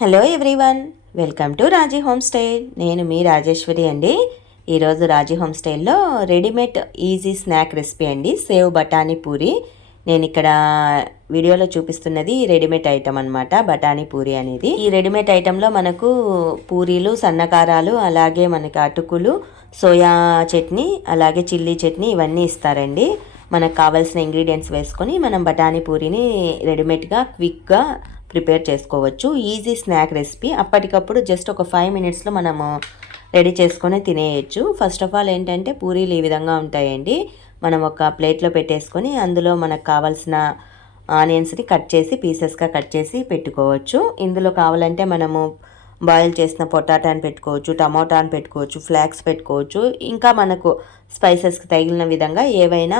Hello everyone, welcome to Raji home style. నేను మీ రాజేశ్వరి అండి. ఈరోజు రాజీ హోమ్ స్టైల్లో రెడీమేడ్ ఈజీ స్నాక్ రెసిపీ అండి, సేవ్ బఠానీ పూరి. నేను ఇక్కడ వీడియోలో చూపిస్తున్నది రెడీమేడ్ ఐటమ్ అనమాట, బఠానీ పూరి అనేది. ఈ రెడీమేడ్ ఐటెంలో మనకు పూరీలు, సన్నకారాలు, అలాగే మనకి అటుకులు, సోయా చట్నీ, అలాగే చిల్లీ చట్నీ ఇవన్నీ ఇస్తారండి. మనకు కావాల్సిన ఇంగ్రీడియంట్స్ వేసుకొని మనం బఠానీ పూరిని రెడీమేడ్గా క్విక్గా ప్రిపేర్ చేసుకోవచ్చు. ఈజీ స్నాక్ రెసిపీ, అప్పటికప్పుడు జస్ట్ ఒక 5 మినిట్స్లో మనము రెడీ చేసుకొని తినేయచ్చు. ఫస్ట్ ఆఫ్ ఆల్ ఏంటంటే పూరీలు ఈ విధంగా ఉంటాయండి. మనం ఒక ప్లేట్లో పెట్టేసుకొని అందులో మనకు కావాల్సిన ఆనియన్స్ని కట్ చేసి పీసెస్గా కట్ చేసి పెట్టుకోవచ్చు. ఇందులో కావాలంటే మనము బాయిల్ చేసిన పొటాటాని పెట్టుకోవచ్చు, టమోటాని పెట్టుకోవచ్చు, ఫ్లాక్స్ పెట్టుకోవచ్చు, ఇంకా మనకు స్పైసెస్కి తగిలిన విధంగా ఏవైనా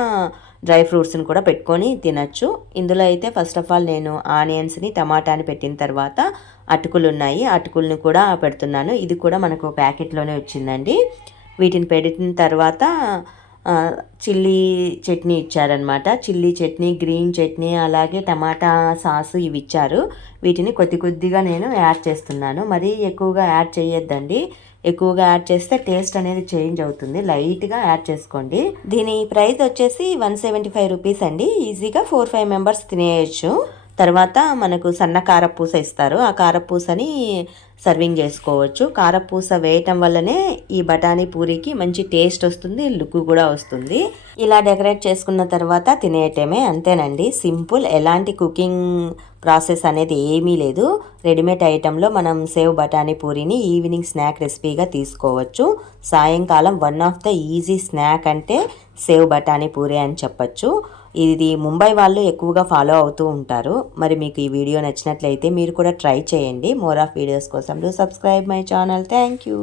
డ్రై ఫ్రూట్స్ని కూడా పెట్టుకొని తినచ్చు. ఇందులో అయితే ఫస్ట్ ఆఫ్ ఆల్ నేను ఆనియన్స్ని, టమాటాని పెట్టిన తర్వాత అటుకులు ఉన్నాయి, అటుకుల్ని కూడా పెడుతున్నాను. ఇది కూడా మనకు ప్యాకెట్లోనే వచ్చిందండి. వీటిని పెట్టిన తర్వాత చిల్లీ చట్నీ ఇచ్చారనమాట. చిల్లీ చట్నీ, గ్రీన్ చట్నీ, అలాగే టమాటా సాసు ఇవి ఇచ్చారు. వీటిని కొద్దిగా నేను యాడ్ చేస్తున్నాను. మరీ ఎక్కువగా యాడ్ చేయొద్దండి. ఎక్కువగా యాడ్ చేస్తే టేస్ట్ అనేది చేంజ్ అవుతుంది. లైట్గా యాడ్ చేసుకోండి. దీని ప్రైస్ వచ్చేసి 175 రూపీస్ అండి. ఈజీగా 4-5 మెంబర్స్ తినేయచ్చు. తర్వాత మనకు సన్న కారపూస ఇస్తారు. ఆ కారపూసని సర్వింగ్ చేసుకోవచ్చు. కారపూస వేయటం వల్లనే ఈ బఠానీ పూరికి మంచి టేస్ట్ వస్తుంది, లుక్ కూడా వస్తుంది. ఇలా డెకరేట్ చేసుకున్న తర్వాత తినేయటమే, అంతేనండి. సింపుల్, ఎలాంటి కుకింగ్ ప్రాసెస్ అనేది ఏమీ లేదు. రెడీమేడ్ ఐటెంలో మనం సేవ్ బఠానీ పూరిని ఈవినింగ్ స్నాక్ రెసిపీగా తీసుకోవచ్చు. సాయంకాలం one of the easy snack అంటే సేవ్ బఠానీ పూరి అని చెప్పచ్చు. ఇది ముంబై వాళ్ళు ఎక్కువగా ఫాలో అవుతూ ఉంటారు. మరి మీకు ఈ వీడియో నచ్చినట్లయితే మీరు కూడా ట్రై చేయండి. మోర్ ఆఫ్ వీడియోస్ కోసం do subscribe my channel. Thank you.